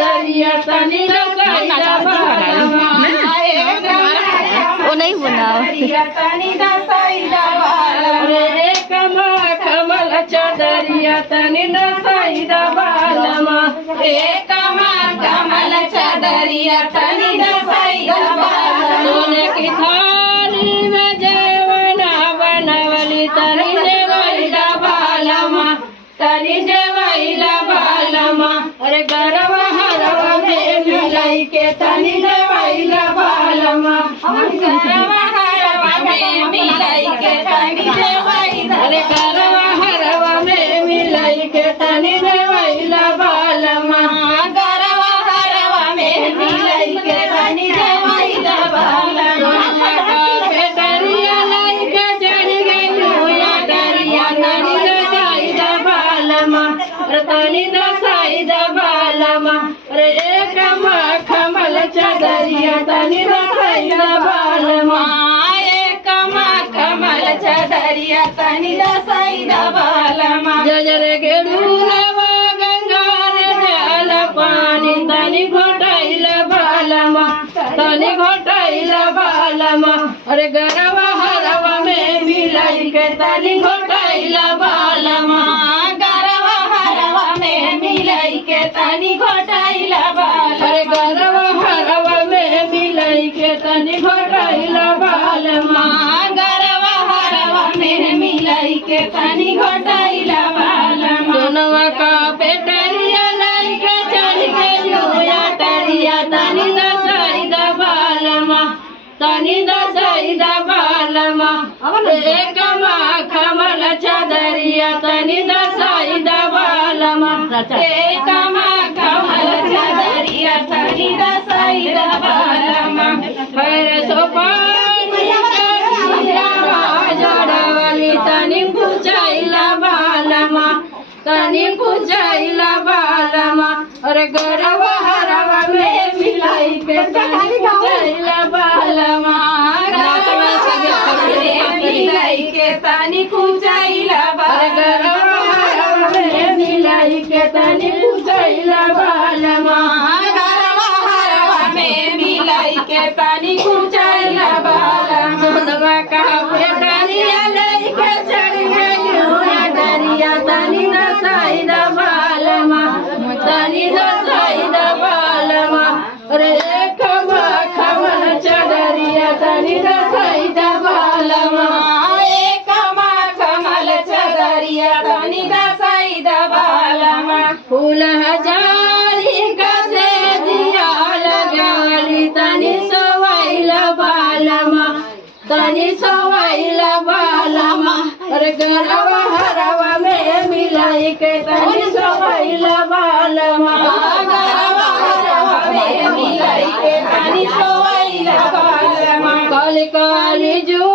दरिया तनी दसाईदा बालमा वो नहीं बनाओ तनी दसाईदा बालमा रे कमल चदरिया तनी दसाईदा बालमा कमल चदरिया तनी दसाईदा बालमा सोने की थाली में जेवना बनवली तनी जेवैला बालमा तनी जेवैला बालमा अरे गरवा हरवा में मिलाई के तनी जेवैला बालमा गरवा हरवा में मिलाई के तनी जेवैला अरे गरवा हरवा में मिलाई के तनी जेवैला बालमा गरवा हरवा में मिलाई के तनी जेवैला बालमा दरिया लाई के चढ़ गई या दरिया तनी दसाईदा बालमा तनी दसाईदा बालमा रे कमल चदरिया तनी दसाईदा बालमा कमल चदरिया तनी दसाईदा बालमा जजर गेडूरवा गंगार जल पानी तनी घोटाइला बालमा तनी घोटाइला बालमा अरे गरवा हरवा में मिलाई के तनी घोटाइला बालमा गरवा हरवा में मिलाई के तनी घोटाइला बालमा अरे गरवा हरवा में मिलाई के तनी घोटाइला बालमा गरवा हरवा में मिलाई के तनी घोटाइला बालमा सोनवा का पेटरिया लाई के चढ़ के जोया टरिया तनी दसाईदा बालमा तनी दसाईदा बालमा कमल चदरिया तनी दसाईदा बालमा कमल चदरिया तनी दसाईदा बालमा हरे सोपानी जड़वली तनी कुचाइला बालमा तनी कुचाइला बालमा अरे गरवा हरवा में मिलाई के तनी कुचाइला बालमा मिलाई के तनी कुचाइला गरवा हरवा में मिलाई के तनी कुचाइला बालमा गरवा हरवा में मिलाई के तनी कुचाइला बालमा सोनवा का पेटरिया लाई के चढ़ गई डरिया तनी दसाईदा बालमा तनी दसाईदा बालमा रे कमल चदरिया तनी दसाईदा बालमा कमल चदरिया तनी दसाईदा बालमा फूल हजारी कसे दिया लगाली तनी सोवैला बालमा तनी सोवैला बालमा अरे गरवा हरवा में मिलाई के तनी सोवैला बालमा गरवा हरवा में मिलाई के तनी सोवैला बालमा काली काली जो